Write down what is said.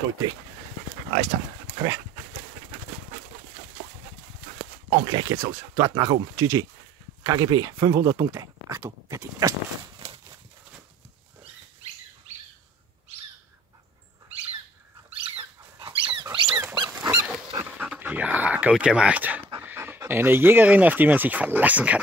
Gut, alles dann. Komm her. Und gleich geht's los. Dort nach oben. GG. KGB. 500 Punkte. Achtung, fertig. Erst. Ja, gut gemacht. Eine Jägerin, auf die man sich verlassen kann.